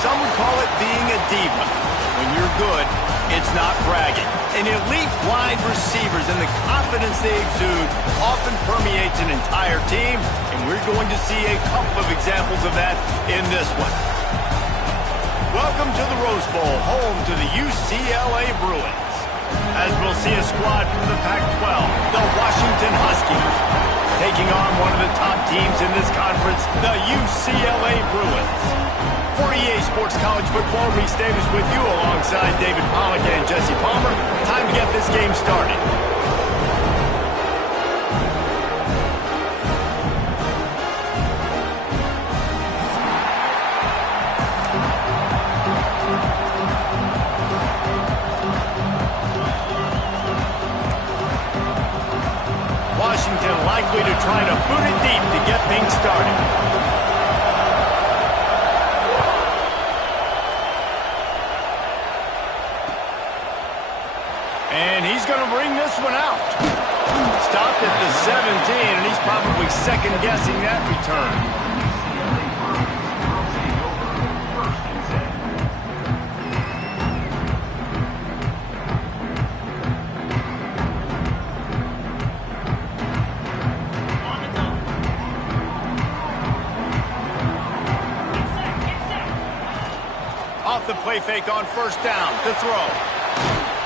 some would call it being a diva. When you're good, it's not bragging. And elite wide receivers and the confidence they exude often permeates an entire team, and we're going to see a couple of examples of that in this one. Welcome to the Rose Bowl, home to the UCLA Bruins. As we'll see a squad from the Pac-12, the Washington Huskies, taking on one of the top teams in this conference, the UCLA Bruins. For EA Sports College Football, Reese Davis with you alongside David Pollack and Jesse Palmer. Time to get this game started. Washington likely to try to boot it deep to get things started. And he's going to bring this one out. Stopped at the 17, and he's probably second-guessing that return. Off the play fake on first down to throw.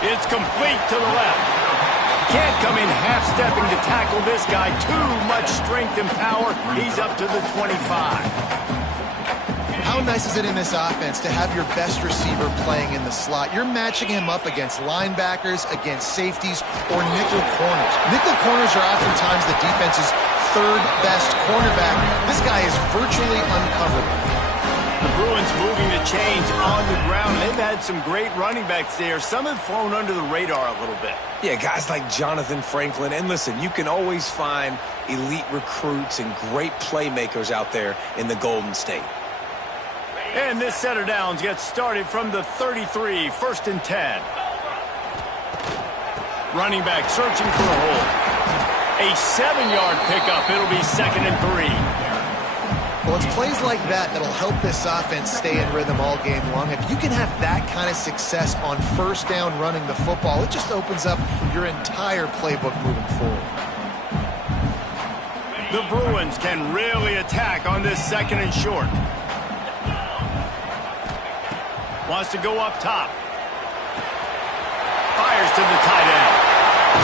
It's complete to the left. Can't come in half-stepping to tackle this guy. Too much strength and power. He's up to the 25. How nice is it in this offense to have your best receiver playing in the slot? You're matching him up against linebackers, against safeties, or nickel corners. Nickel corners are oftentimes the defense's third-best cornerback. This guy is virtually uncoverable. The Bruins moving the chains on the ground. They've had some great running backs there. Some have flown under the radar a little bit. Yeah, guys like Jonathan Franklin. And listen, you can always find elite recruits and great playmakers out there in the Golden State. And this set of downs gets started from the 33, 1st and 10. Running back searching for a hole. A 7-yard pickup. It'll be 2nd and 3. Well, it's plays like that that'll help this offense stay in rhythm all game long. If you can have that kind of success on first down running the football, it just opens up your entire playbook moving forward. The Bruins can really attack on this 2nd and short. Wants to go up top. Fires to the tight end.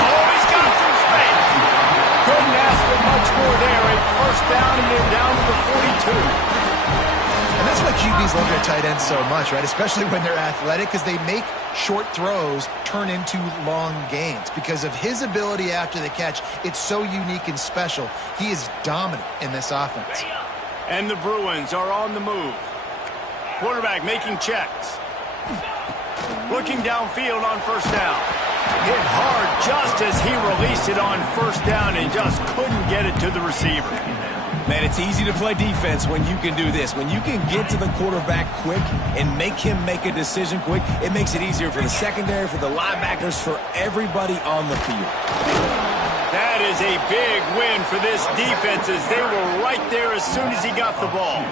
Oh, he's got some space. Couldn't ask for much more there. A first down, and they're down to the 42. And that's why QBs love their tight ends so much, right? Especially when they're athletic, because they make short throws turn into long gains. Because of his ability after the catch, it's so unique and special. He is dominant in this offense. And the Bruins are on the move. Quarterback making checks. Looking downfield on first down. Hit hard just as he released it on first down and just couldn't get it to the receiver. Man, it's easy to play defense when you can do this. When you can get to the quarterback quick and make him make a decision quick, it makes it easier for the secondary, for the linebackers, for everybody on the field. That is a big win for this defense as they were right there as soon as he got the ball.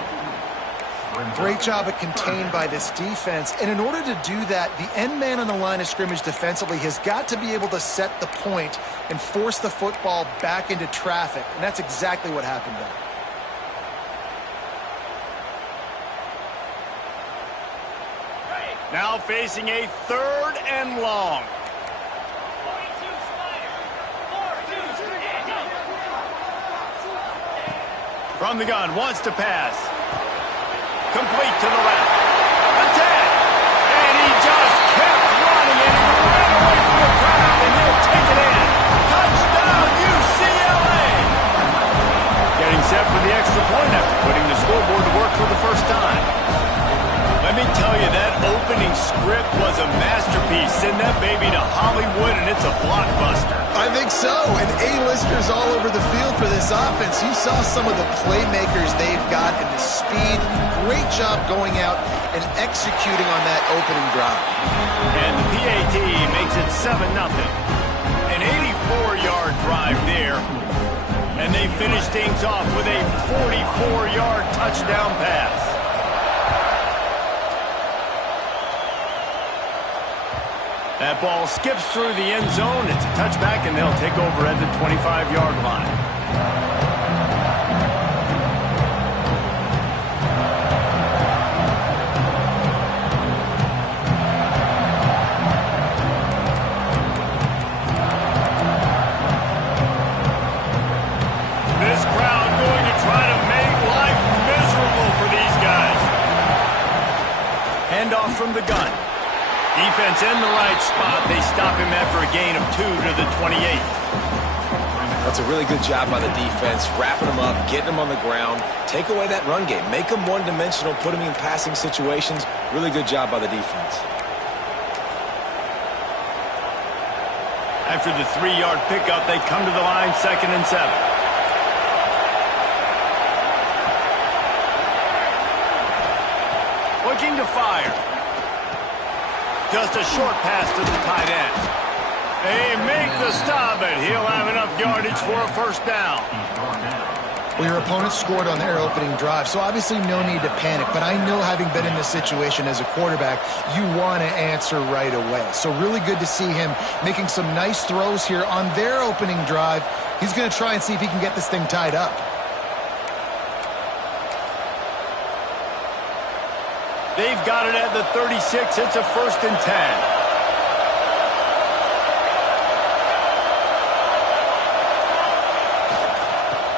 Great job at contained by this defense. And in order to do that, the end man on the line of scrimmage defensively has got to be able to set the point and force the football back into traffic. And that's exactly what happened there. Now facing a 3rd and long. From the gun, wants to pass. Complete to the left. Attack! And he just kept running and he ran away from the crowd and he'll take it in. Touchdown UCLA! Getting set for the extra point after putting the scoreboard to work for the first time. Let me tell you, that opening script was a masterpiece. Send that baby to Hollywood and it's a blockbuster. I think so, and A-listers all over the field for this offense. You saw some of the playmakers they've got and the speed. Great job going out and executing on that opening drive. And the PAT makes it 7-0. An 84-yard drive there. And they finish things off with a 44-yard touchdown pass. That ball skips through the end zone. It's a touchback, and they'll take over at the 25-yard line. This crowd going to try to make life miserable for these guys. Handoff from the gun. Defense in the right spot. They stop him after a gain of 2 to the 28. That's a really good job by the defense, wrapping him up, getting him on the ground, take away that run game, make him one-dimensional, put him in passing situations. Really good job by the defense. After the 3-yard pickup, they come to the line, 2nd and 7. Looking to fire. Just a short pass to the tight end. They make the stop, and he'll have enough yardage for a first down. Well, your opponent scored on their opening drive, so obviously no need to panic. But I know, having been in this situation as a quarterback, you want to answer right away. So really good to see him making some nice throws here on their opening drive. He's going to try and see if he can get this thing tied up. They've got it at the 36. It's a 1st and 10.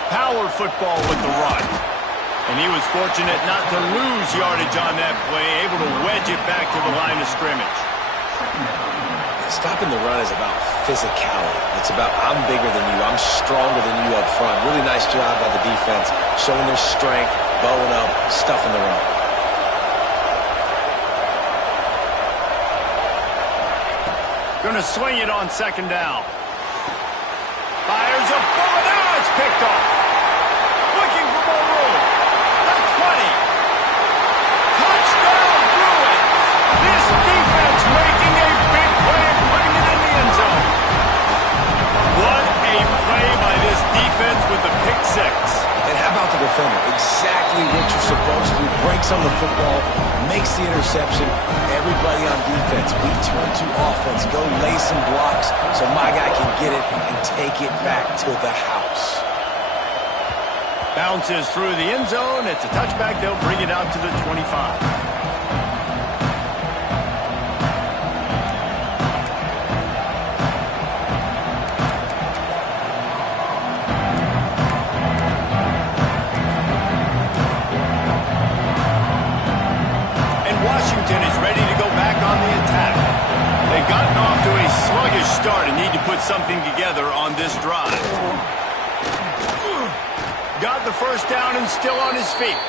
Power football with the run. And he was fortunate not to lose yardage on that play, able to wedge it back to the line of scrimmage. Stopping the run is about physicality. It's about, I'm bigger than you, I'm stronger than you up front. Really nice job by the defense, showing their strength, bowing up, stuffing the run. Going to swing it on 2nd down. Fires a bullet. Now it's picked off. Looking for more room. The 20. Touchdown Bruins. This defense making a big play and putting it in the end zone. What a play by this defense with the pick 6. And how about the defender? Exactly what you're supposed to do. Breaks on the football, makes the interception. Everybody on defense, we turn to offense. Go lay some blocks so my guy can get it and take it back to the house. Bounces through the end zone. It's a touchback. They'll bring it out to the 25. Washington is ready to go back on the attack. They've gotten off to a sluggish start and need to put something together on this drive. Got the first down and still on his feet.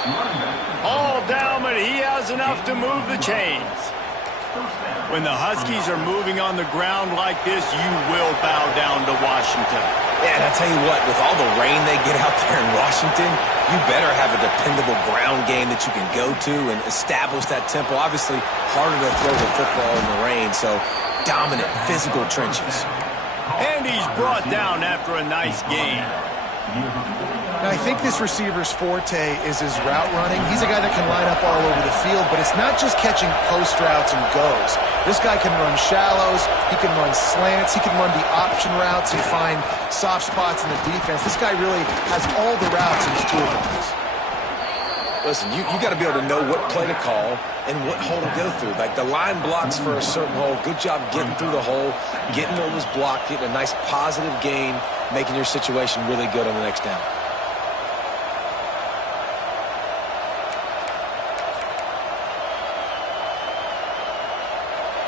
All down, but he has enough to move the chains. When the Huskies are moving on the ground like this, you will bow down to Washington. Yeah, and I tell you what, with all the rain they get out there in Washington, you better have a dependable ground game that you can go to and establish that tempo. Obviously, harder to throw the football in the rain, so dominant, physical trenches. And he's brought down after a nice gain. Now, I think this receiver's forte is his route running. He's a guy that can line up all over the field, but it's not just catching post routes and goes. This guy can run shallows, he can run slants, he can run the option routes and find soft spots in the defense. This guy really has all the routes in his toolbox. Listen, you got to be able to know what play to call and what hole to go through. Like the line blocks for a certain hole. Good job getting through the hole, getting what was blocked, getting a nice positive gain, making your situation really good on the next down.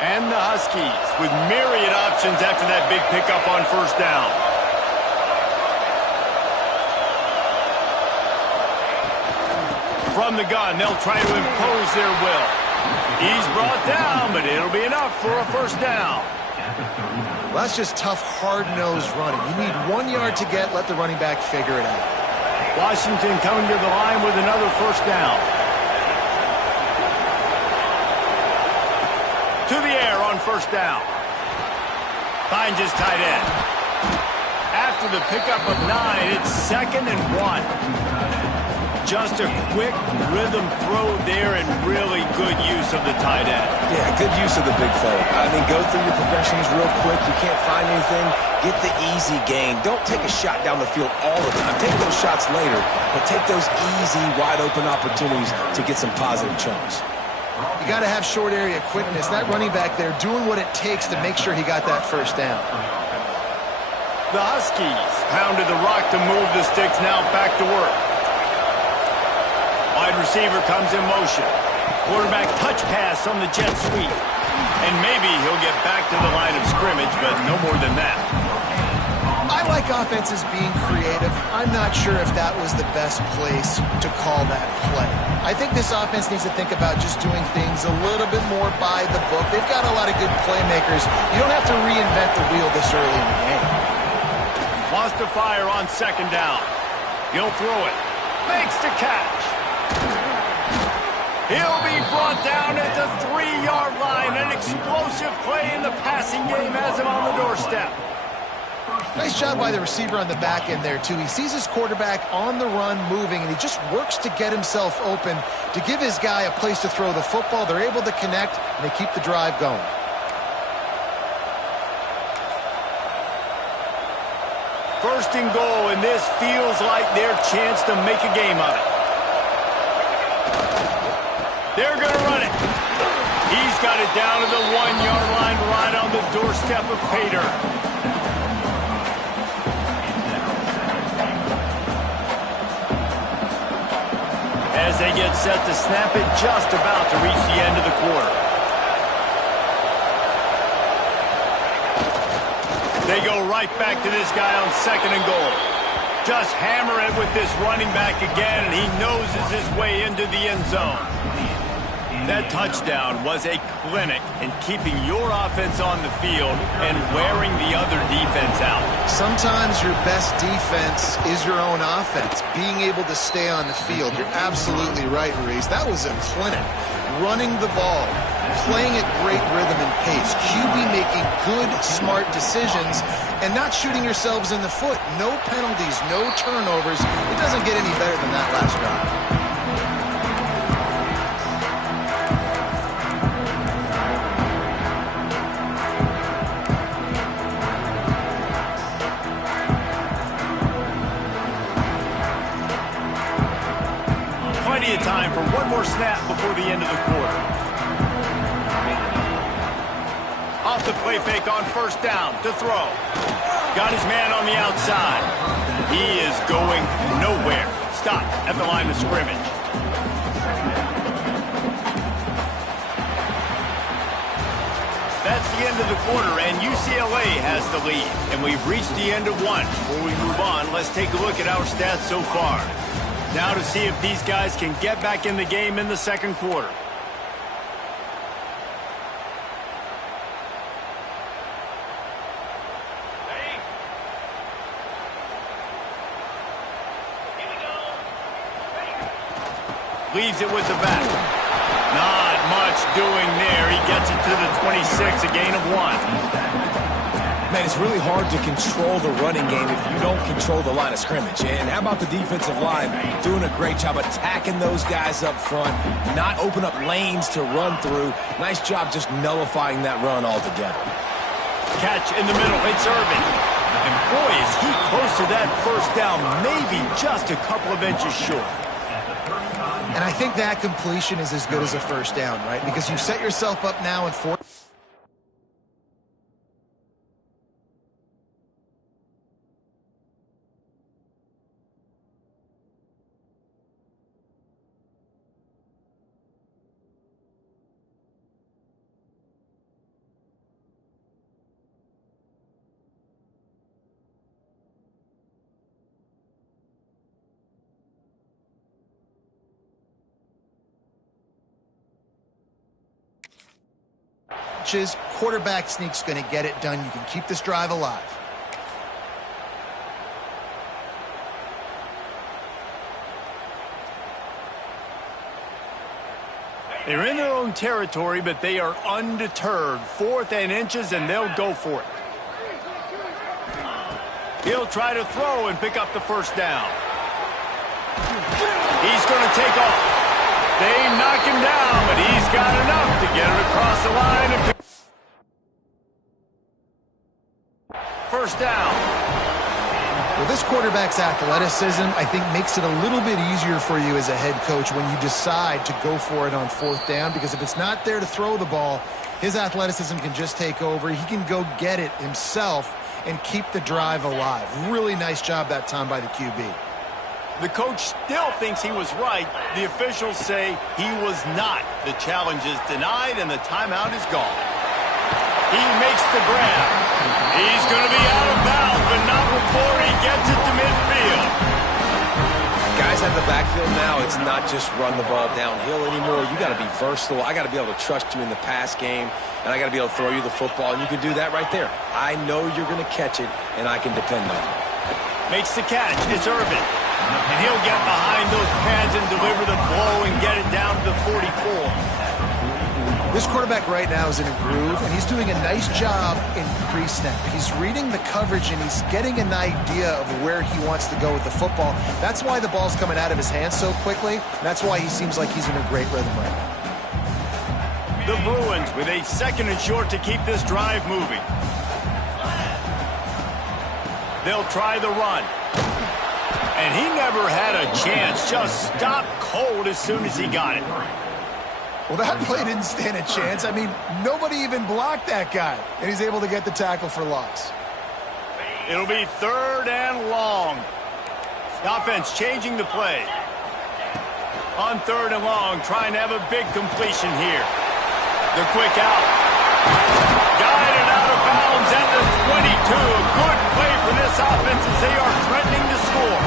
And the Huskies with myriad options after that big pickup on first down. From the gun, they'll try to impose their will. He's brought down, but it'll be enough for a first down. Well, that's just tough, hard-nosed running. You need 1 yard to get, let the running back figure it out. Washington coming to the line with another first down. To the air on first down. Finds his tight end. After the pickup of 9, it's 2nd and 1. Just a quick rhythm throw there and really good use of the tight end. Yeah, good use of the big fella. I mean, go through your progressions real quick. You can't find anything. Get the easy gain. Don't take a shot down the field all the time. Take those shots later, but take those easy, wide-open opportunities to get some positive chunks. You got to have short area quickness. That running back there doing what it takes to make sure he got that first down. The Huskies pounded the rock to move the sticks, now back to work. Wide receiver comes in motion. Quarterback touch pass on the jet sweep. And maybe he'll get back to the line of scrimmage, but no more than that. I like offenses being creative. I'm not sure if that was the best place to call that play. I think this offense needs to think about just doing things a little bit more by the book. They've got a lot of good playmakers. You don't have to reinvent the wheel this early in the game. Wants to fire on second down. He'll throw it. Makes the catch. He'll be brought down at the 3-yard line. An explosive play in the passing game has him on the doorstep. Nice job by the receiver on the back end there, too. He sees his quarterback on the run moving, and he just works to get himself open to give his guy a place to throw the football. They're able to connect, and they keep the drive going. First and goal, and this feels like their chance to make a game of it. They're going to run it. He's got it down to the 1-yard line, right on the doorstep of Pater. As they get set to snap it, just about to reach the end of the quarter. They go right back to this guy on second and goal. Just hammer it with this running back again, and he noses his way into the end zone. That touchdown was a clinic in keeping your offense on the field and wearing the other defense out. Sometimes your best defense is your own offense, being able to stay on the field. You're absolutely right, Reese. That was a clinic. Running the ball, playing at great rhythm and pace, QB making good, smart decisions, and not shooting yourselves in the foot. No penalties, no turnovers. It doesn't get any better than that last drive. Plenty of time for one more snap before the end of the quarter. Off the play fake on first down to throw. Got his man on the outside. He is going nowhere. Stopped at the line of scrimmage. That's the end of the quarter, and UCLA has the lead. And we've reached the end of one. Before we move on, let's take a look at our stats so far. Now to see if these guys can get back in the game in the second quarter. Leaves it with the back. Not much doing there. He gets it to the 26, a gain of 1. Man, it's really hard to control the running game if you don't control the line of scrimmage. And how about the defensive line doing a great job attacking those guys up front, not open up lanes to run through. Nice job just nullifying that run altogether. Catch in the middle. It's Irvin. And boy, is he close to that first down, maybe just a couple of inches short. And I think that completion is as good as a first down, right? Because you set yourself up now in fourth. Quarterback sneak's going to get it done. You can keep this drive alive. They're in their own territory, but they are undeterred. 4th and inches, and they'll go for it. He'll try to throw and pick up the first down. He's going to take off. They knock him down, but he's got enough to get it across the line. And first down. Well, this quarterback's athleticism, I think, makes it a little bit easier for you as a head coach when you decide to go for it on fourth down, because if it's not there to throw the ball, his athleticism can just take over. He can go get it himself and keep the drive alive. Really nice job that time by the QB. The coach still thinks he was right. The officials say he was not. The challenge is denied, and the timeout is gone. He makes the grab. He's going to be out of bounds, but not before he gets it to midfield. Guys at the backfield now, it's not just run the ball downhill anymore. You got to be versatile. I got to be able to trust you in the pass game, and I got to be able to throw you the football, and you can do that right there. I know you're going to catch it, and I can depend on it. Makes the catch. It's Irvin. And he'll get behind those pads and deliver the blow and get it down to the 44. This quarterback right now is in a groove, and he's doing a nice job in pre-snap. He's reading the coverage, and he's getting an idea of where he wants to go with the football. That's why the ball's coming out of his hands so quickly. That's why he seems like he's in a great rhythm right now. The Bruins with a 2nd and short to keep this drive moving. They'll try the run. And he never had a chance. Just stopped cold as soon as he got it. Well, that play didn't stand a chance. I mean, nobody even blocked that guy. And he's able to get the tackle for loss. It'll be 3rd and long. The offense changing the play. On 3rd and long, trying to have a big completion here. The quick out. Guided out of bounds at the 22. A good play for this offense as they are threatening to score.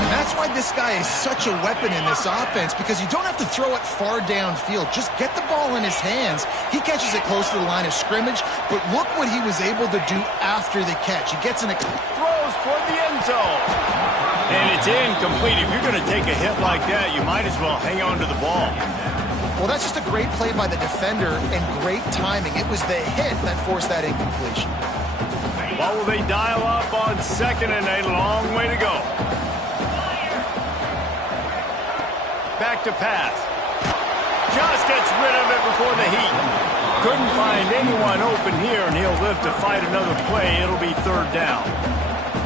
And that's why this guy is such a weapon in this offense, because you don't have to throw it far downfield. Just get the ball in his hands. He catches it close to the line of scrimmage, but look what he was able to do after the catch. He gets in a... Throws toward the end zone. And it's incomplete. If you're going to take a hit like that, you might as well hang on to the ball. Well, that's just a great play by the defender and great timing. It was the hit that forced that incompletion. What will they dial up on 2nd and a long way to go? Back to pass. Just gets rid of it before the heat. Couldn't find anyone open here, and he'll live to fight another play. It'll be 3rd down.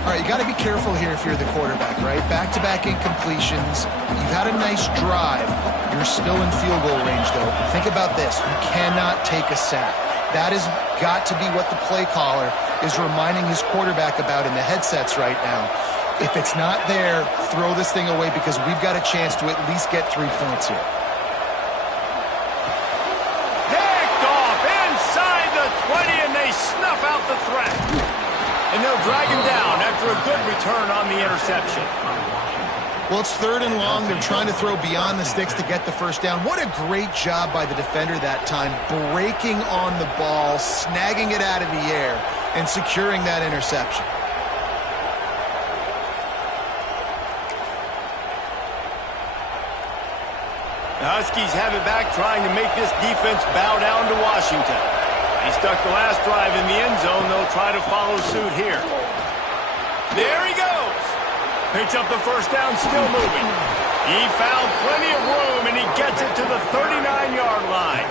All right, you got to be careful here if you're the quarterback, right? Back-to-back incompletions. You've had a nice drive. You're still in field goal range, though. Think about this. You cannot take a sack. That has got to be what the play caller is reminding his quarterback about in the headsets right now. If it's not there, throw this thing away, because we've got a chance to at least get 3 points here. Picked off inside the 20, and they snuff out the threat. And they'll drag him down after a good return on the interception. Well, it's 3rd and long. They're trying to throw beyond the sticks to get the first down. What a great job by the defender that time, breaking on the ball, snagging it out of the air, and securing that interception. The Huskies have it back, trying to make this defense bow down to Washington. He stuck the last drive in the end zone. They'll try to follow suit here. There he goes. Picks up the first down, still moving. He found plenty of room, and he gets it to the 39-yard line.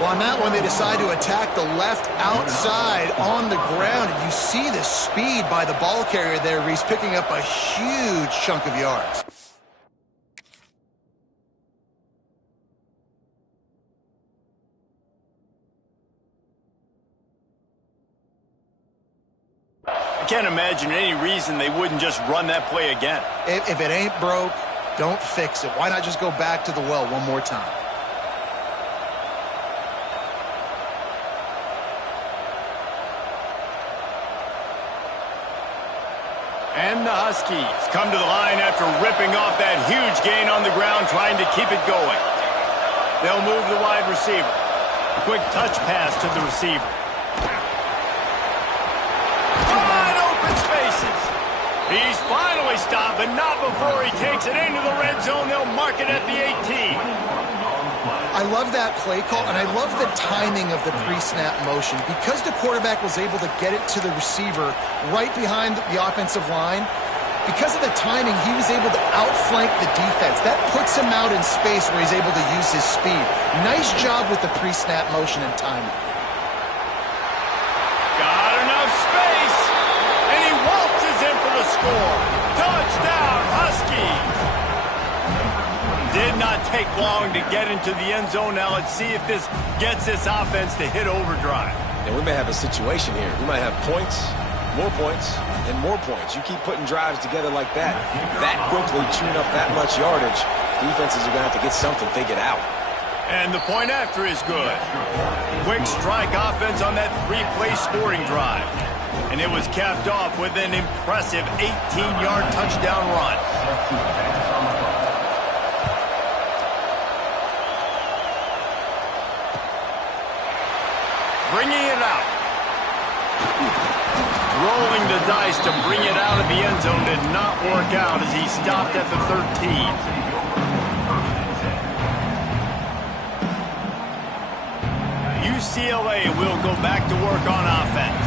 Well, on that one, they decide to attack the left outside on the ground, and you see the speed by the ball carrier there. He's picking up a huge chunk of yards. I can't imagine any reason they wouldn't just run that play again. If it ain't broke, don't fix it. Why not just go back to the well one more time? And the Huskies come to the line after ripping off that huge gain on the ground, trying to keep it going. They'll move the wide receiver. Quick touch pass to the receiver. He's finally stopped, but not before he takes it into the red zone. They'll mark it at the 18. I love that play call, and I love the timing of the pre-snap motion. Because the quarterback was able to get it to the receiver right behind the offensive line, Because of the timing, he was able to outflank the defense. That puts him out in space where he's able to use his speed. Nice job with the pre-snap motion and timing. Got enough space, and he waltzes in for the score. Touchdown, Huskies! Did not take long to get into the end zone. Now let's see if this gets this offense to hit overdrive. And we may have a situation here. We might have points, and more points. You keep putting drives together like that quickly, chewing up that much yardage, defenses are going to have to get something figured out. And the point after is good. Quick strike offense on that three-play scoring drive. And it was capped off with an impressive 18-yard touchdown run. Bringing it out. Rolling the dice to bring it out of the end zone did not work out as he stopped at the 13. UCLA will go back to work on offense.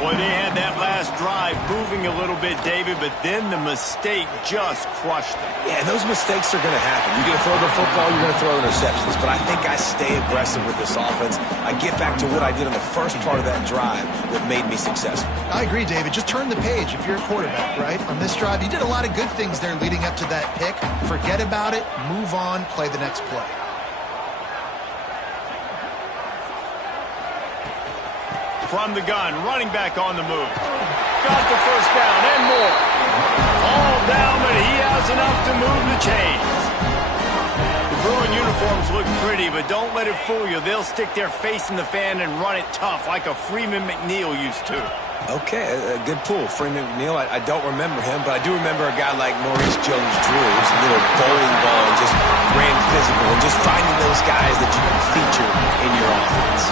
Boy, they had that last drive moving a little bit, David, but then the mistake just crushed them. Yeah, those mistakes are going to happen. You're going to throw the football, you're going to throw interceptions. But I think I stay aggressive with this offense. I get back to what I did on the first part of that drive that made me successful. I agree, David. Just turn the page if you're a quarterback, right? On this drive, you did a lot of good things there leading up to that pick. Forget about it, move on, play the next play. From the gun, running back on the move. Got the first down and more. All down, but he has enough to move the chains. The Bruin uniforms look pretty, but don't let it fool you. They'll stick their face in the fan and run it tough like a Freeman McNeil used to. Okay, a good pull. Freeman McNeil, I don't remember him, but I do remember a guy like Maurice Jones-Drew, who's a little bowling ball and just ran physical, and just finding those guys that you can feature in your offense.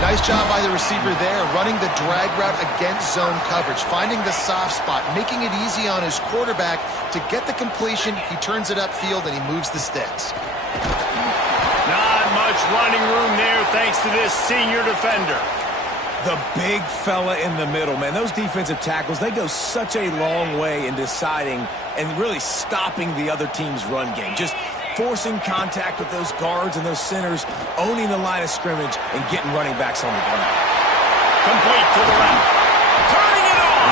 Nice job by the receiver there, running the drag route against zone coverage, finding the soft spot, making it easy on his quarterback to get the completion. He turns it upfield, and he moves the sticks. Not much running room there thanks to this senior defender. The big fella in the middle, man. Those defensive tackles, they go such a long way in deciding and really stopping the other team's run game. Just forcing contact with those guards and those centers, owning the line of scrimmage, and getting running backs on the ground. Complete to the left. Turning it on.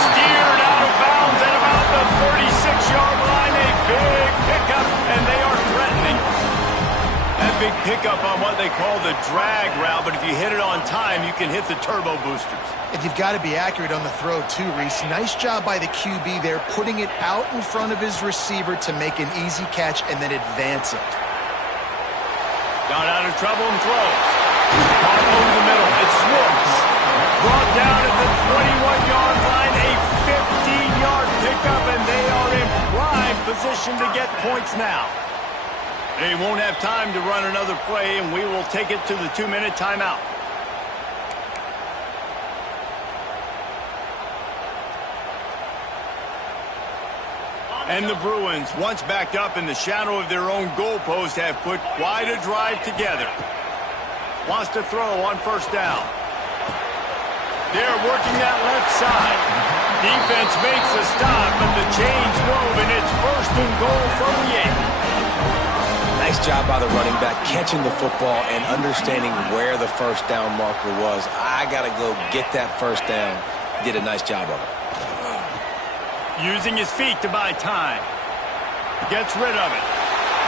Steered out of bounds at about the 36-yard line. A big pickup, and they are threatening. That big pickup on what they call the drag route, but if you hit it on time, you can hit the turbo boosters. And you've got to be accurate on the throw, too, Reese. Nice job by the QB there, putting it out in front of his receiver to make an easy catch and then advance it. Got out of trouble and throws. Caught over the middle. It swoops. Brought down at the 21-yard line. A 15-yard pickup, and they are in prime position to get points now. They won't have time to run another play, and we will take it to the 2-minute timeout. And the Bruins, once backed up in the shadow of their own goalpost, have put quite a drive together. Wants to throw on first down. They're working that left side. Defense makes a stop, but the chains move, and it's first and goal from the 8. Nice job by the running back, catching the football and understanding where the first down marker was. I got to go get that first down. Did a nice job of it. Using his feet to buy time. Gets rid of it.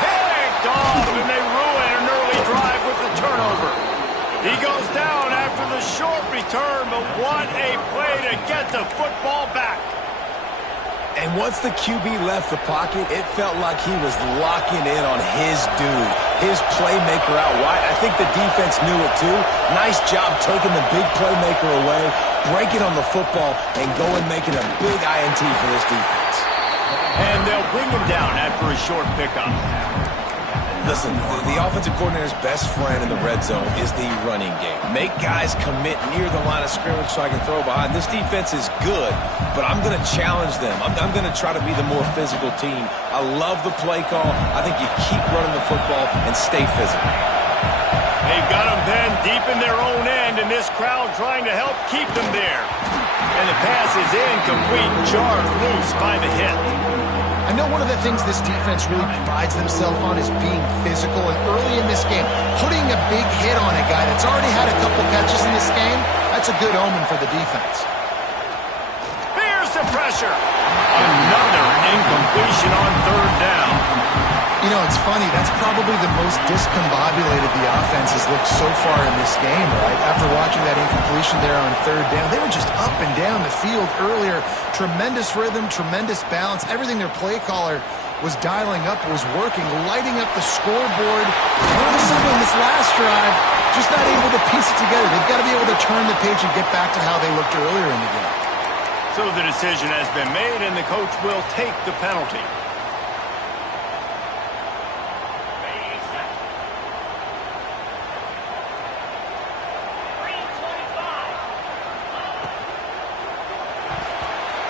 Picked off, and they ruin an early drive with the turnover. He goes down after the short return, but what a play to get the football back. And once the QB left the pocket, it felt like he was locking in on his dude, his playmaker out wide. I think the defense knew it too. Nice job taking the big playmaker away, breaking on the football, and going making a big INT for this defense. And they'll bring him down after a short pickup. Listen, the offensive coordinator's best friend in the red zone is the running game. Make guys commit near the line of scrimmage so I can throw behind. This defense is good, but I'm going to challenge them. I'm going to try to be the more physical team. I love the play call. I think you keep running the football and stay physical. They've got them pinned deep in their own end, and this crowd trying to help keep them there. And the pass is incomplete, jarred loose by the hit. I know one of the things this defense really prides themselves on is being physical, and early in this game, putting a big hit on a guy that's already had a couple catches in this game, that's a good omen for the defense. Here's the pressure. Another incompletion on third down. You know, it's funny. That's probably the most discombobulated the offense has looked so far in this game, right? After watching that incompletion there on third down, they were just up and down the field earlier. Tremendous rhythm, tremendous balance. Everything their play caller was dialing up was working, lighting up the scoreboard. And all of a sudden, on this last drive, just not able to piece it together. They've got to be able to turn the page and get back to how they looked earlier in the game. So the decision has been made, and the coach will take the penalty.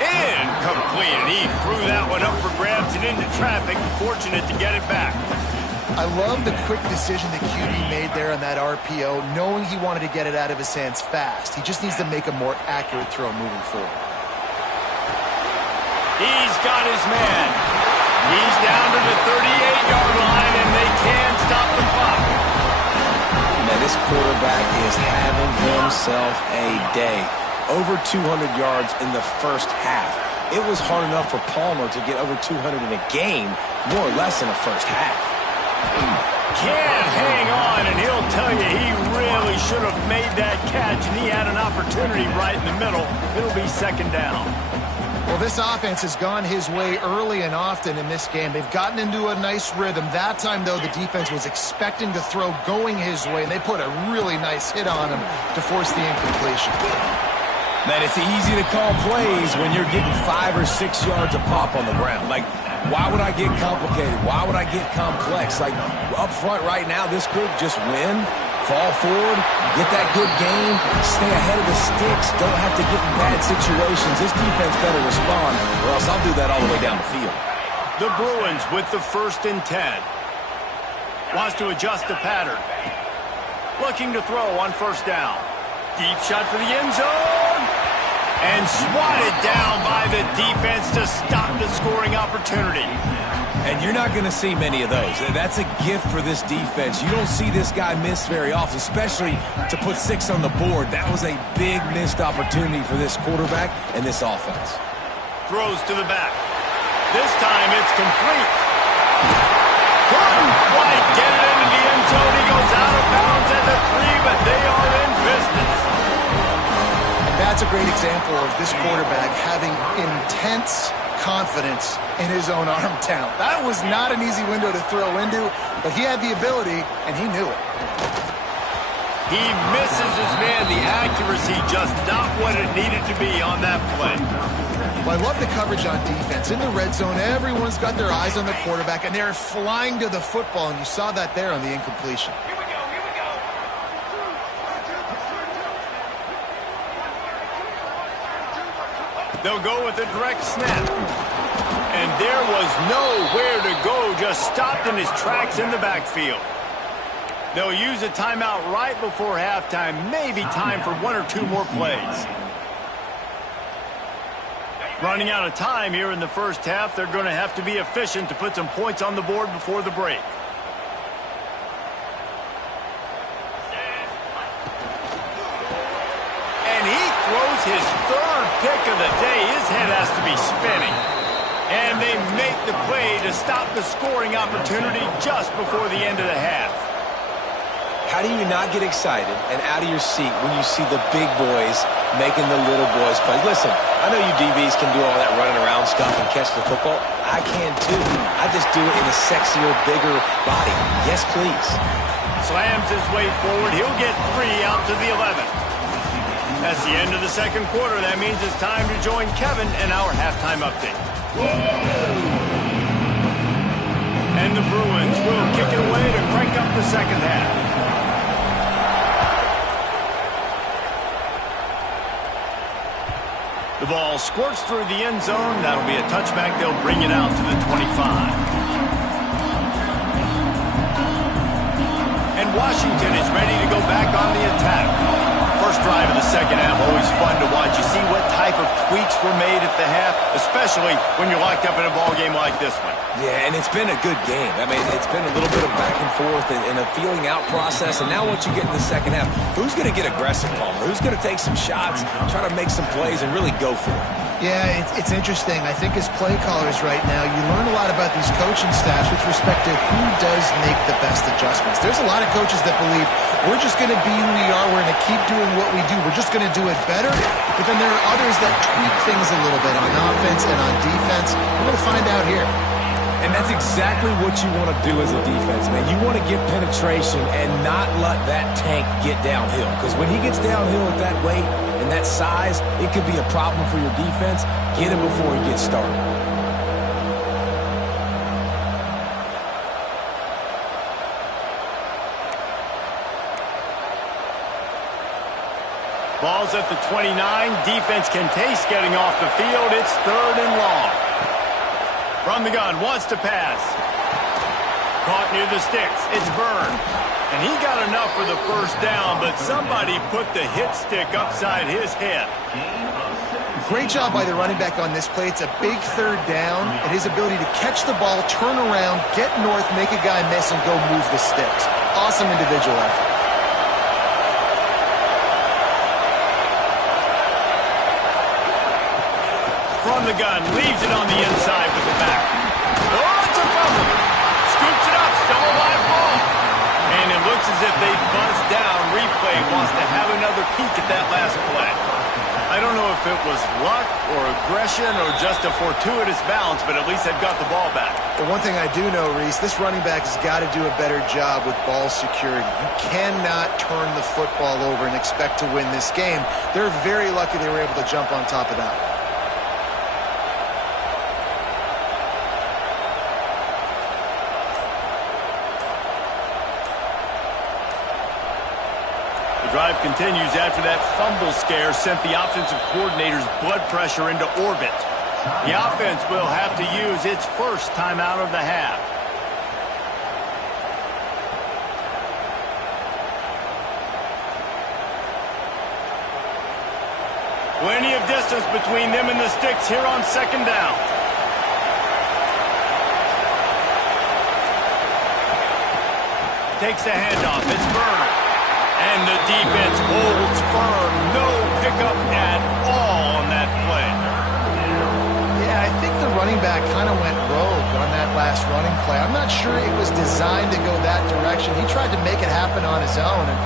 Incomplete, and he threw that one up for grabs and into traffic. Fortunate to get it back. I love the quick decision the QB made there on that RPO, knowing he wanted to get it out of his hands fast. He just needs to make a more accurate throw moving forward. He's got his man. He's down to the 38-yard line, and they can stop the clock. Now, this quarterback is having himself a day. Over 200 yards in the first half. It was hard enough for Palmer to get over 200 in a game, more or less in the first half. Can't hang on, and he'll tell you he really should have made that catch, and he had an opportunity right in the middle. It'll be second down. Well, this offense has gone his way early and often in this game. They've gotten into a nice rhythm. That time, though, the defense was expecting the throw going his way, and they put a really nice hit on him to force the incompletion. Man, it's easy to call plays when you're getting 5 or 6 yards a pop on the ground. Like, why would I get complicated? Why would I get complex? Like, up front right now, this group just win, fall forward, get that good game, stay ahead of the sticks, don't have to get in bad situations. This defense better respond, or else I'll do that all the way down the field. The Bruins with the 1st and 10. Wants to adjust the pattern. Looking to throw on 1st down. Deep shot for the end zone. And swatted down by the defense to stop the scoring opportunity. And you're not going to see many of those. That's a gift for this defense. You don't see this guy miss very often, especially to put 6 on the board. That was a big missed opportunity for this quarterback and this offense. Throws to the back. This time it's complete. Couldn't quite get it into the end zone. He goes out of bounds at the 3, but they are in business. That's a great example of this quarterback having intense confidence in his own arm talent. That was not an easy window to throw into, but he had the ability, and he knew it. He misses his man. The accuracy just not what it needed to be on that play. Well, I love the coverage on defense. In the red zone, everyone's got their eyes on the quarterback, and they're flying to the football, and you saw that there on the incompletion. They'll go with a direct snap. And there was nowhere to go, just stopped in his tracks in the backfield. They'll use a timeout right before halftime, maybe time for 1 or 2 more plays. Running out of time here in the first half, they're going to have to be efficient to put some points on the board before the break. And he throws his 3rd pick of the day. His head has to be spinning. And they make the play to stop the scoring opportunity just before the end of the half. How do you not get excited and out of your seat when you see the big boys making the little boys play? Listen, I know you DBs can do all that running around stuff and catch the football. I can too. I just do it in a sexier, bigger body. Yes, please. Slams his way forward. He'll get 3 out to the 11. That's the end of the second quarter. That means it's time to join Kevin in our halftime update. And the Bruins will kick it away to crank up the second half. The ball squirts through the end zone. That'll be a touchback. They'll bring it out to the 25. And Washington is ready to go back on the attack. First drive of the second half, always fun to watch. You see what type of tweaks were made at the half, especially when you're locked up in a ball game like this one. Yeah, and it's been a good game. I mean, it's been a little bit of back and forth and a feeling out process. And now once you get in the second half, who's going to get aggressive, Palmer? Who's going to take some shots, try to make some plays, and really go for it? Yeah, it's interesting. I think as play callers right now, you learn a lot about these coaching staffs with respect to who does make the best adjustments. There's a lot of coaches that believe we're just going to be who we are. We're going to keep doing what we do. We're just going to do it better. But then there are others that tweak things a little bit on offense and on defense. We're going to find out here. And that's exactly what you want to do as a defense, man. You want to get penetration and not let that tank get downhill. Because when he gets downhill at that weight and that size, it could be a problem for your defense. Get him before he gets started. Ball's at the 29. Defense can taste getting off the field. It's 3rd and long. From the gun, wants to pass. Caught near the sticks. It's Byrne. And he got enough for the first down, but somebody put the hit stick upside his head. Great job by the running back on this play. It's a big 3rd down, and his ability to catch the ball, turn around, get north, make a guy miss, and go move the sticks. Awesome individual effort. From the gun, leaves it on the inside with the back. Oh, it's a fumble. Scoops it up, still a live ball. And it looks as if they buzzed down. Replay wants to have another peek at that last play. I don't know if it was luck or aggression or just a fortuitous bounce, but at least they've got the ball back. The one thing I do know, Reese, this running back has got to do a better job with ball security. You cannot turn the football over and expect to win this game. They're very lucky they were able to jump on top of that. Drive continues after that fumble scare sent the offensive coordinator's blood pressure into orbit. The offense will have to use its first timeout of the half. Plenty of distance between them and the sticks here on 2nd down. Takes the handoff. It's Byrne. And the defense holds firm. No pickup at all on that play. Yeah, I think the running back kind of went rogue on that last running play. I'm not sure it was designed to go that direction. He tried to make it happen on his own and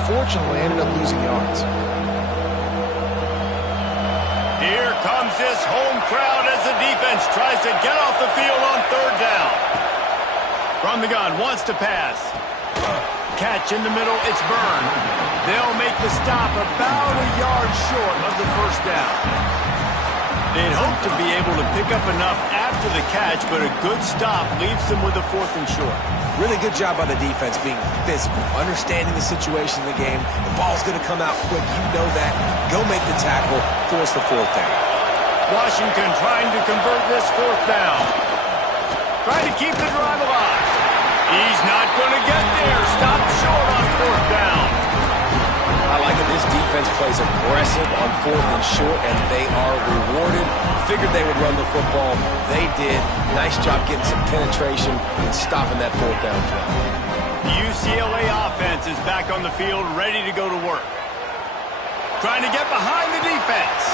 unfortunately ended up losing yards. Here comes this home crowd as the defense tries to get off the field on 3rd down. From the gun, wants to pass. Catch in the middle, it's Byrne. They'll make the stop about a yard short of the first down. They'd hope to be able to pick up enough after the catch, but a good stop leaves them with a 4th and short. Really good job by the defense being physical, understanding the situation in the game. The ball's going to come out quick. You know that. Go make the tackle, force the 4th down. Washington trying to convert this 4th down. Trying to keep the drive alive. He's not going to get there. Stop short on 4th down. I like it. This defense plays aggressive on 4th and short, and they are rewarded. Figured they would run the football. They did. Nice job getting some penetration and stopping that 4th down drive. The UCLA offense is back on the field, ready to go to work. Trying to get behind the defense.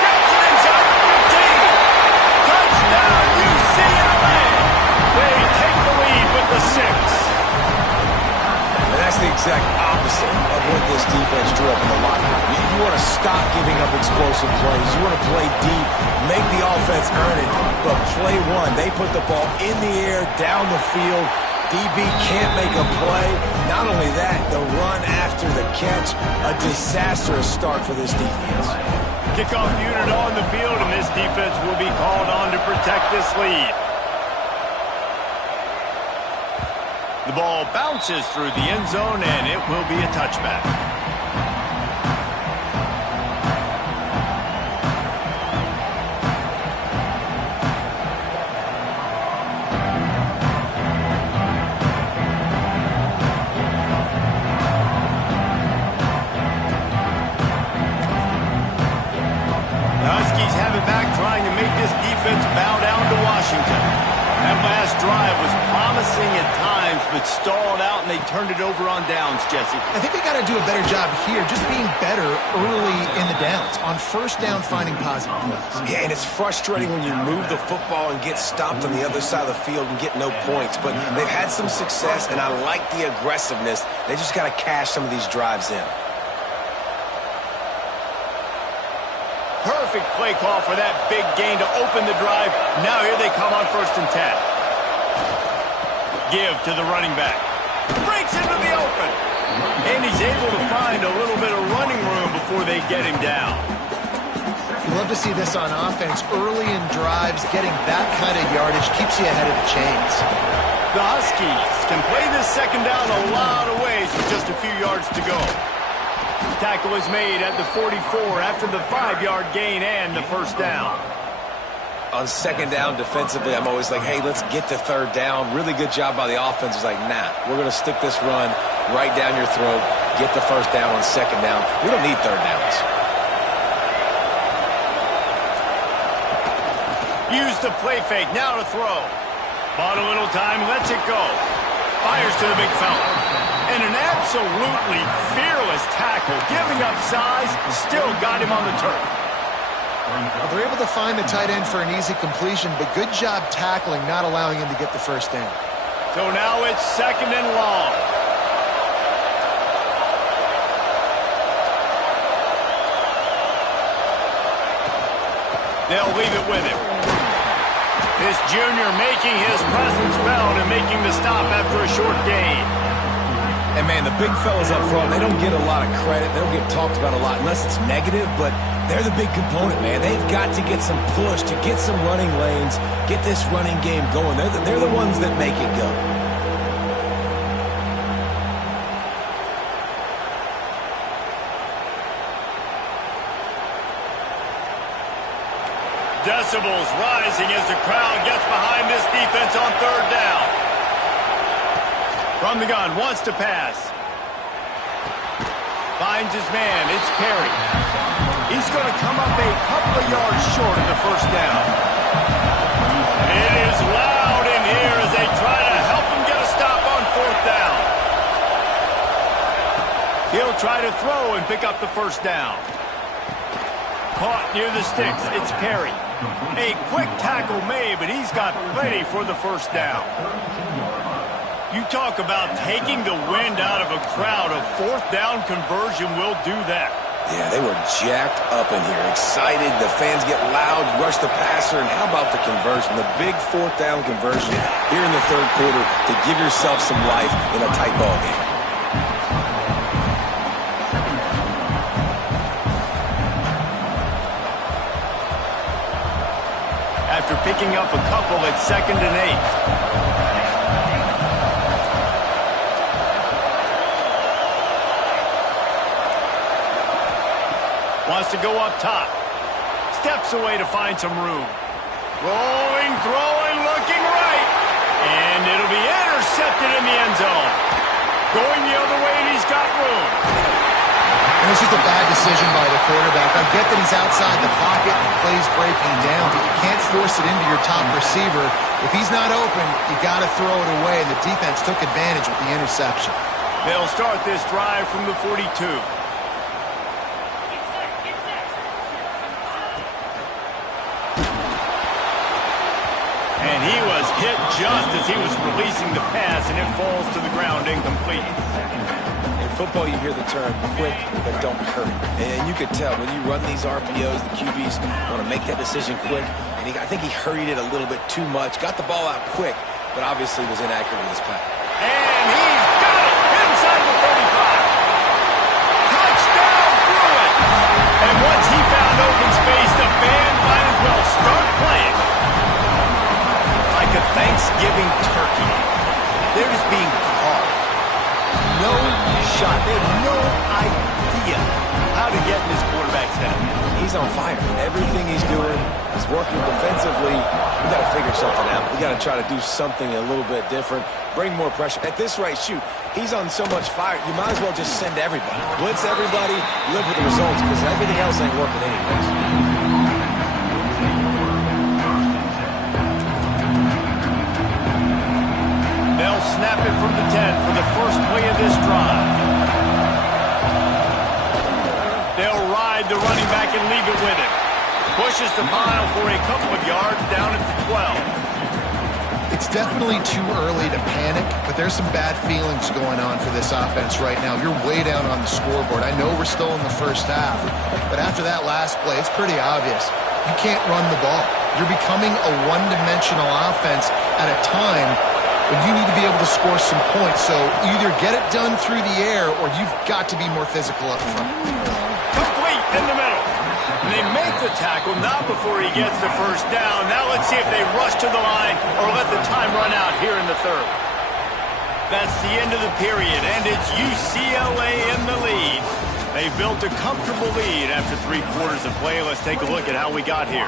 Gets it inside the 15. Touchdown, UCLA. They take the lead with the 6. And that's the exact opposite of what this defense drew up in the locker room. You want to stop giving up explosive plays. You want to play deep, make the offense earn it. But play one, they put the ball in the air, down the field. DB can't make a play. Not only that, the run after the catch, a disastrous start for this defense. Kickoff unit on the field, and this defense will be called on to protect this lead. The ball bounces through the end zone, and it will be a touchback. It stalled out, and they turned it over on downs, Jesse. I think they got to do a better job here, just being better early in the downs. On first down, finding positive plays. Yeah, and it's frustrating when you move the football and get stopped on the other side of the field and get no points. But they've had some success, and I like the aggressiveness. They just got to cash some of these drives in. Perfect play call for that big gain to open the drive. Now here they come on 1st and 10. Give to the running back. Breaks into the open. And he's able to find a little bit of running room before they get him down. You love to see this on offense. Early in drives, getting that kind of yardage keeps you ahead of the chains. The Huskies can play this 2nd down a lot of ways with just a few yards to go. Tackle is made at the 44 after the 5-yard gain and the 1st down. On 2nd down defensively, I'm always like, hey, let's get to 3rd down. Really good job by the offense. It's like, nah, we're going to stick this run right down your throat, get the 1st down on 2nd down. We don't need 3rd downs. Use the play fake, now to throw. Bought a little time, lets it go. Fires to the big fella. And an absolutely fearless tackle, giving up size, still got him on the turf. Well, they're able to find the tight end for an easy completion, but good job tackling, not allowing him to get the 1st down. So now it's 2nd and long. They'll leave it with him. This junior making his presence felt and making the stop after a short gain. And, man, the big fellas up front, they don't get a lot of credit. They don't get talked about a lot unless it's negative, but they're the big component, man. They've got to get some push, to get some running lanes, get this running game going. They're the ones that make it go. Decibels rising as the crowd gets behind this defense on 3rd down. From the gun, wants to pass. Finds his man, it's Perry. He's going to come up a couple of yards short of the 1st down. It is loud in here as they try to help him get a stop on 4th down. He'll try to throw and pick up the 1st down. Caught near the sticks, it's Perry. A quick tackle made, but he's got plenty for the 1st down. You talk about taking the wind out of a crowd. A 4th down conversion will do that. Yeah, they were jacked up in here, excited. The fans get loud, rush the passer, and how about the conversion? The big 4th down conversion here in the 3rd quarter to give yourself some life in a tight ball game. After picking up a couple at 2nd and 8. Wants to go up top. Steps away to find some room. Rolling, throwing, looking right. And it'll be intercepted in the end zone. Going the other way, and he's got room. And it's just a bad decision by the quarterback. I get that he's outside the pocket and plays breaking down, but you can't force it into your top receiver. If he's not open, you got to throw it away, and the defense took advantage with the interception. They'll start this drive from the 42. And he was hit just as he was releasing the pass, and it falls to the ground incomplete. In football, you hear the term quick, but don't hurry. And you could tell when you run these RPOs, the QBs want to make that decision quick. And I think he hurried it a little bit too much. Got the ball out quick, but obviously was inaccurate with his pass. And he's got it inside the 35. Touchdown, Bruin! And once he found open space, the band might as well start playing. Like a Thanksgiving turkey. They're just being carved. No shot. They have no idea how to get in this quarterback's head. He's on fire. Everything he's doing is working defensively. We got to figure something out. We got to try to do something a little bit different. Bring more pressure. At this rate, shoot, he's on so much fire, you might as well just send everybody. Blitz everybody, live with the results, because everything else ain't working anyways. They'll They'll snap it from the 10 for the first play of this drive. They'll ride the running back and leave it with him. Pushes the pile for a couple of yards down at the 12. It's definitely too early to panic, but there's some bad feelings going on for this offense right now. You're way down on the scoreboard. I know we're still in the first half, but after that last play, it's pretty obvious. You can't run the ball. You're becoming a one-dimensional offense at a time when you need to be able to score some points. So either get it done through the air or you've got to be more physical up front. Complete in the middle. And they make the tackle, not before he gets the first down. Now let's see if they rush to the line or let the time run out here in the third. That's the end of the period, and it's UCLA in the lead. They built a comfortable lead after 3 quarters of play. Let's take a look at how we got here.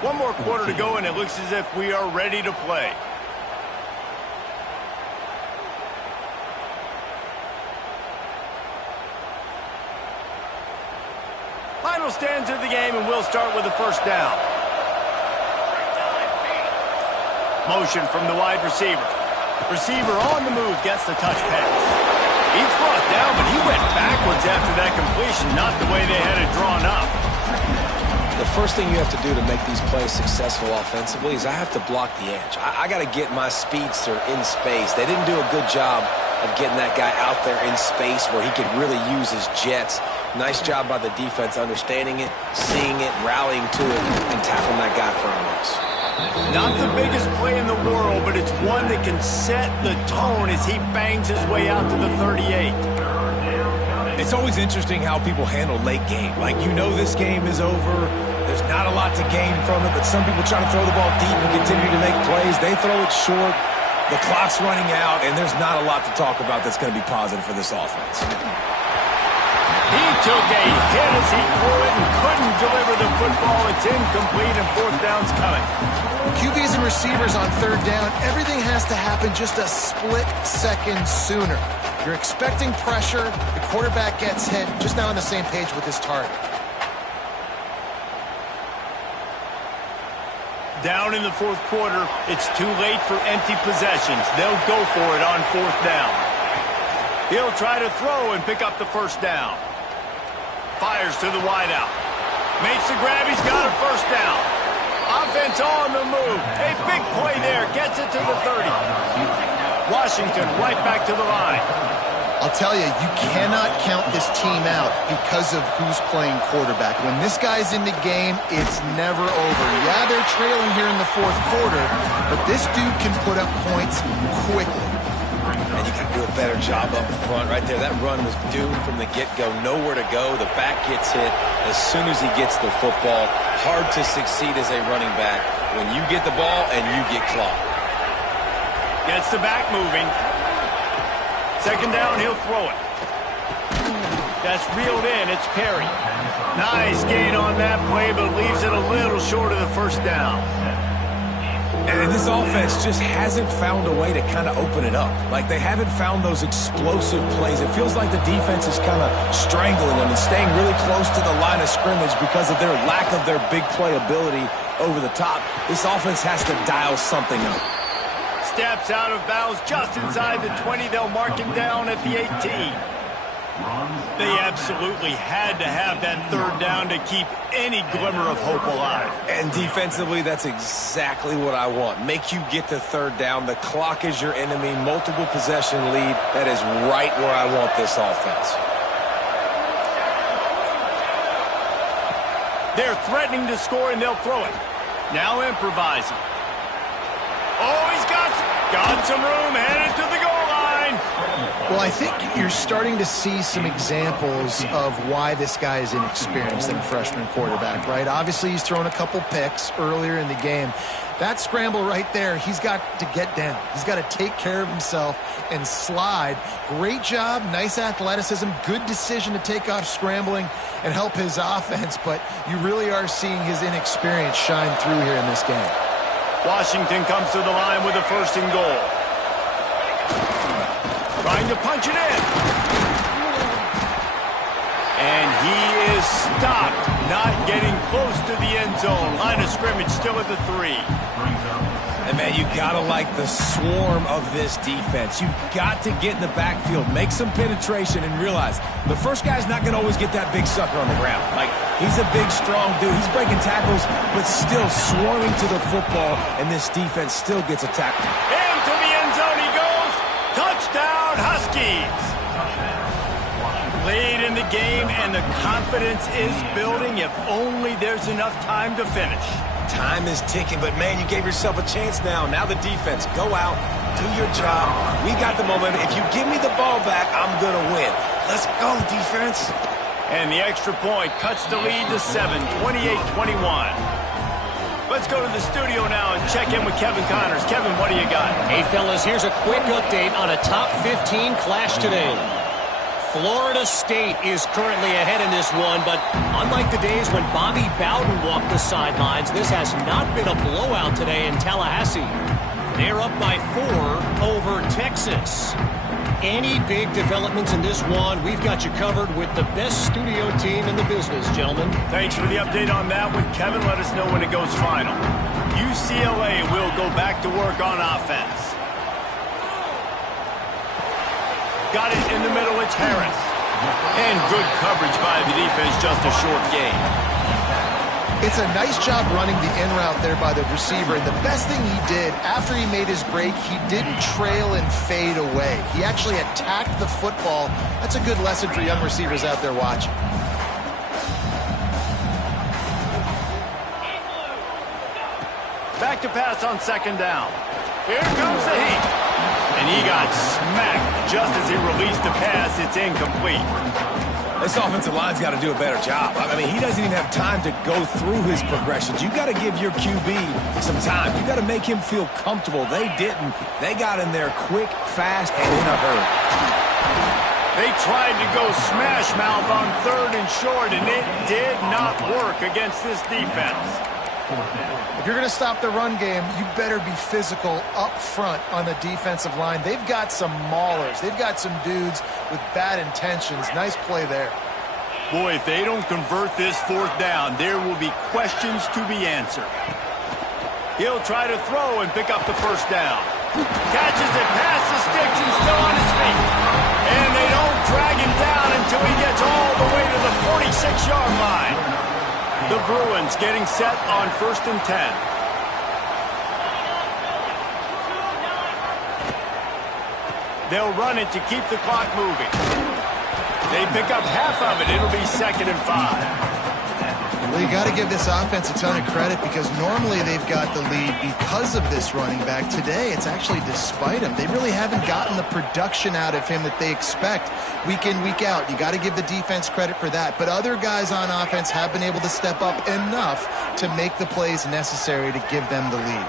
1 more quarter to go, and it looks as if we are ready to play. Final stands of the game, and we'll start with the first down. Motion from the wide receiver. Receiver on the move gets the touch pass. He's brought down, but he went backwards after that completion, not the way they had it drawn up. The first thing you have to do to make these plays successful offensively is I have to block the edge. I got to get my speedster in space. They didn't do a good job of getting that guy out there in space where he could really use his jets. Nice job by the defense understanding it, seeing it, rallying to it, and tackling that guy for a loss. Not the biggest play in the world, but it's one that can set the tone as he bangs his way out to the 38. It's always interesting how people handle late game. Like, you know this game is over. There's not a lot to gain from it, but some people try to throw the ball deep and continue to make plays. They throw it short. The clock's running out, and there's not a lot to talk about that's going to be positive for this offense. He took a hit as he threw it and couldn't deliver the football. It's incomplete, and 4th down's coming. QBs and receivers on 3rd down, everything has to happen just a split second sooner. You're expecting pressure, the quarterback gets hit, just now on the same page with his target. Down in the 4th quarter, it's too late for empty possessions. They'll go for it on 4th down. He'll try to throw and pick up the first down. Fires to the wideout. Makes the grab. He's got a first down. Offense on the move. A big play there. Gets it to the 30. Washington right back to the line. I'll tell you, you cannot count this team out because of who's playing quarterback. When this guy's in the game, it's never over. Yeah, they're trailing here in the 4th quarter, but this dude can put up points quickly. And you got to do a better job up front right there. That run was doomed from the get-go. Nowhere to go. The back gets hit as soon as he gets the football. Hard to succeed as a running back when you get the ball and you get clocked. Gets the back moving. 2nd down, he'll throw it. That's reeled in. It's Perry. Nice gain on that play, but leaves it a little short of the first down. And this offense just hasn't found a way to kind of open it up. Like, they haven't found those explosive plays. It feels like the defense is kind of strangling them and staying really close to the line of scrimmage because of their lack of their big play ability over the top. This offense has to dial something up. Steps out of bounds just inside the 20. They'll mark him down at the 18. They absolutely had to have that 3rd down to keep any glimmer of hope alive. And defensively, that's exactly what I want. Make you get to 3rd down. The clock is your enemy. Multiple possession lead. That is right where I want this offense. They're threatening to score, and they'll throw it. Now improvising. Oh, he's got some room, headed to the goal line. Well, I think you're starting to see some examples of why this guy is inexperienced in a freshman quarterback, right? Obviously, he's thrown a couple picks earlier in the game. That scramble right there, he's got to get down. He's got to take care of himself and slide. Great job, nice athleticism, good decision to take off scrambling and help his offense, but you really are seeing his inexperience shine through here in this game. Washington comes to the line with a 1st and goal. Trying to punch it in. And he is stopped, not getting close to the end zone. Line of scrimmage still at the 3. And, man, you got to like the swarm of this defense. You've got to get in the backfield, make some penetration, and realize the first guy's not going to always get that big sucker on the ground. Like, he's a big, strong dude. He's breaking tackles, but still swarming to the football, and this defense still gets a tackle. Into the end zone he goes. Touchdown, Huskies. Lead in the game, and the confidence is building if only there's enough time to finish. Time is ticking, but, man, you gave yourself a chance now. Now the defense, go out, do your job. We got the momentum. If you give me the ball back, I'm going to win. Let's go, defense. And the extra point cuts the lead to 7, 28-21. Let's go to the studio now and check in with Kevin Connors. Kevin, what do you got? Hey, fellas, here's a quick update on a top 15 clash today. Florida State is currently ahead in this one, but unlike the days when Bobby Bowden walked the sidelines, this has not been a blowout today in Tallahassee. They're up by 4 over Texas. Any big developments in this one, we've got you covered with the best studio team in the business, gentlemen. Thanks for the update on that one, Kevin. Let us know when it goes final. UCLA will go back to work on offense. Got it in the middle, it's Harris. And good coverage by the defense, just a short gain. It's a nice job running the in route there by the receiver. And the best thing he did after he made his break, he didn't trail and fade away. He actually attacked the football. That's a good lesson for young receivers out there watching. Back to pass on second down. Here comes the heat. And he got smacked just as he released the pass. It's incomplete. This offensive line's got to do a better job. I mean, he doesn't even have time to go through his progressions. You got to give your QB some time. You got to make him feel comfortable. They didn't. They got in there quick, fast, and in a hurry. They tried to go smash mouth on 3rd and short, and it did not work against this defense. If you're going to stop the run game, you better be physical up front on the defensive line. They've got some maulers. They've got some dudes with bad intentions. Nice play there. Boy, if they don't convert this 4th down, there will be questions to be answered. He'll try to throw and pick up the 1st down. Catches it past the sticks and still on his feet. And they don't drag him down until he gets all the way to the 46-yard line. The Bruins getting set on 1st and 10. They'll run it to keep the clock moving. They pick up half of it. It'll be 2nd and 5. Well, you got to give this offense a ton of credit because normally they've got the lead because of this running back. Today, it's actually despite him. They really haven't gotten the production out of him that they expect week in, week out. You got to give the defense credit for that. But other guys on offense have been able to step up enough to make the plays necessary to give them the lead.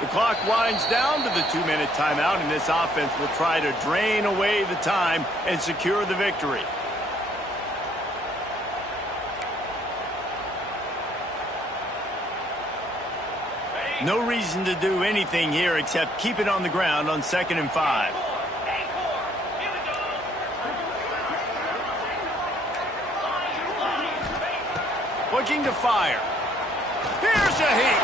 The clock winds down to the 2-minute timeout, and this offense will try to drain away the time and secure the victory. No reason to do anything here except keep it on the ground on 2nd and 5. Looking to fire. Here's a heat.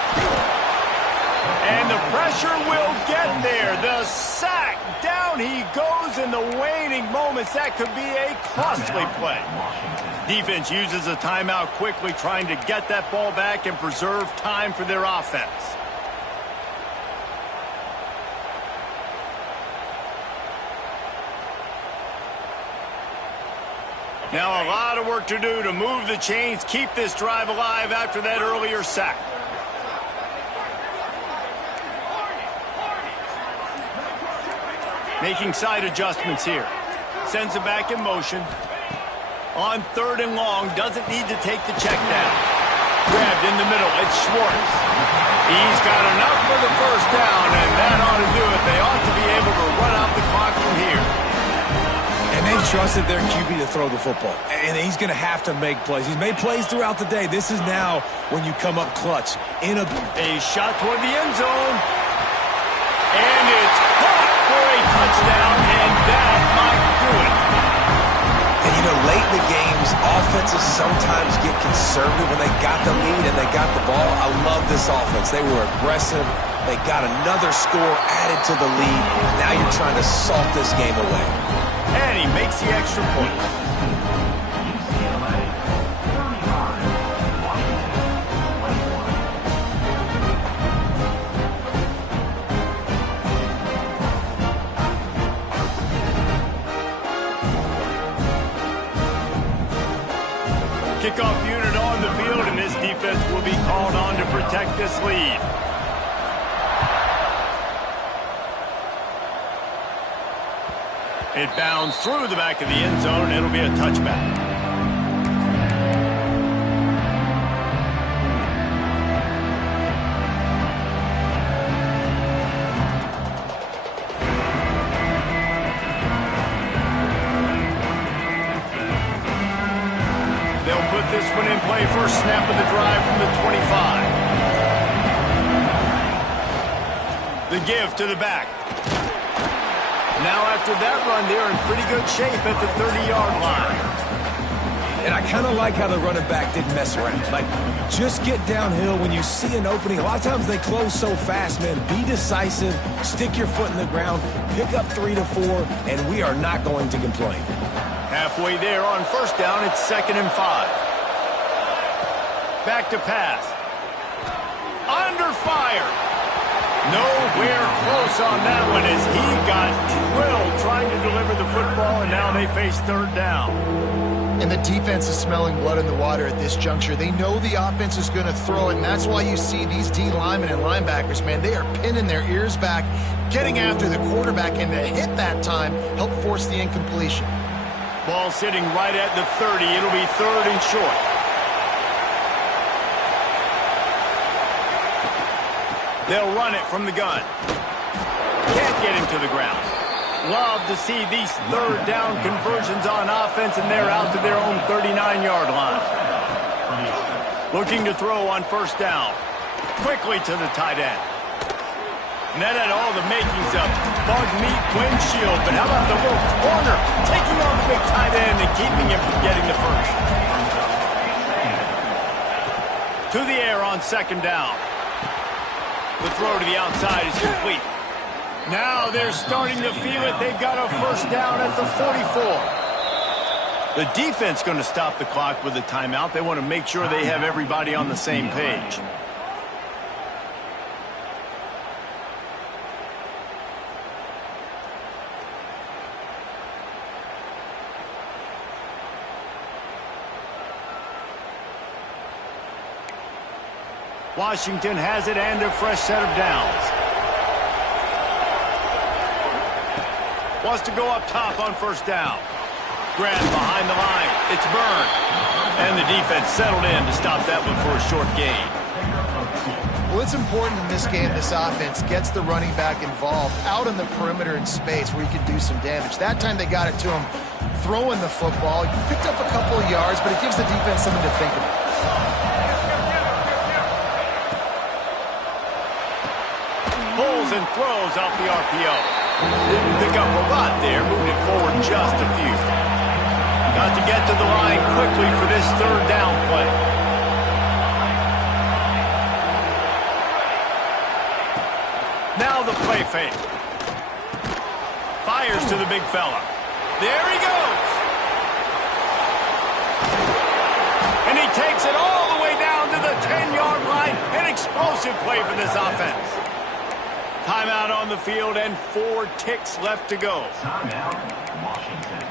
And the pressure will get there. The sack. Down he goes in the waning moments. That could be a costly play. Defense uses a timeout quickly, trying to get that ball back and preserve time for their offense. Now a lot of work to do to move the chains, keep this drive alive after that earlier sack. Making side adjustments here. Sends it back in motion. On 3rd and long, doesn't need to take the check down. Grabbed in the middle, it's Schwartz. He's got enough for the 1st down, and that ought to do it. They ought to be able to run out the clock from here. And they trusted their QB to throw the football. And he's going to have to make plays. He's made plays throughout the day. This is now when you come up clutch. A shot toward the end zone. And it's caught for a touchdown, and that might do it. And, you know, late in the games, offenses sometimes get conservative when they got the lead and they got the ball. I love this offense. They were aggressive. They got another score added to the lead. Now you're trying to salt this game away. And he makes the extra point. Kickoff unit on the field, and this defense will be called on to protect this lead. It bounds through the back of the end zone. It'll be a touchback. They'll put this one in play. First snap of the drive from the 25. The give to the back. Now after that run, they're in pretty good shape at the 30-yard line. And I kind of like how the running back didn't mess around. Like, just get downhill when you see an opening. A lot of times they close so fast, man. Be decisive, stick your foot in the ground, pick up 3 to 4, and we are not going to complain. Halfway there on first down, it's 2nd and 5. Back to pass. Under fire. Nowhere close on that one as he got drilled trying to deliver the football, and now they face 3rd down. And the defense is smelling blood in the water at this juncture. They know the offense is going to throw it, and that's why you see these D linemen and linebackers, man, they are pinning their ears back, getting after the quarterback, and the hit that time helped force the incompletion. Ball sitting right at the 30. It'll be 3rd and short. They'll run it from the gun. Can't get him to the ground. Love to see these 3rd down conversions on offense, and they're out to their own 39-yard line. Looking to throw on first down. Quickly to the tight end. And that had all the makings of bug meat windshield, but how about the little corner taking on the big tight end and keeping him from getting the first? To the air on 2nd down. The throw to the outside is complete. Now they're starting to feel it. They've got a first down at the 44. The defense going to stop the clock with a timeout. They want to make sure they have everybody on the same page. Washington has it and a fresh set of downs. Wants to go up top on first down. Grab behind the line. It's Byrne. And the defense settled in to stop that one for a short gain. Well, it's important in this game, this offense gets the running back involved out in the perimeter in space where he can do some damage. That time they got it to him throwing the football. He picked up a couple of yards, but it gives the defense something to think about. Pulls and throws off the RPO. Didn't pick up a lot there, moving it forward just a few. Got to get to the line quickly for this 3rd down play. Now the play fake. Fires to the big fella. There he goes. And he takes it all the way down to the 10-yard line. An explosive play for this offense. Timeout on the field and 4 ticks left to go. Timeout, Washington.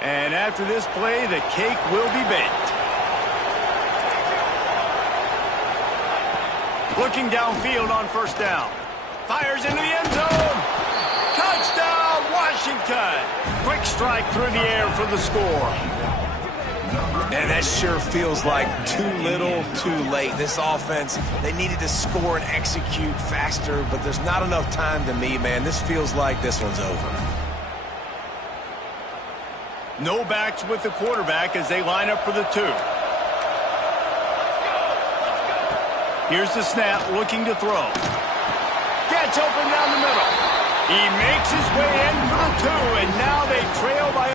And after this play, the cake will be baked. Looking downfield on first down. Fires into the end zone. Touchdown, Washington. Quick strike through the air for the score. And that sure feels like too little, too late. This offense, they needed to score and execute faster, but there's not enough time to me, man. This feels like this one's over. No backs with the quarterback as they line up for the 2. Here's the snap, looking to throw. It's open down the middle. He makes his way in for the 2, and now they trail by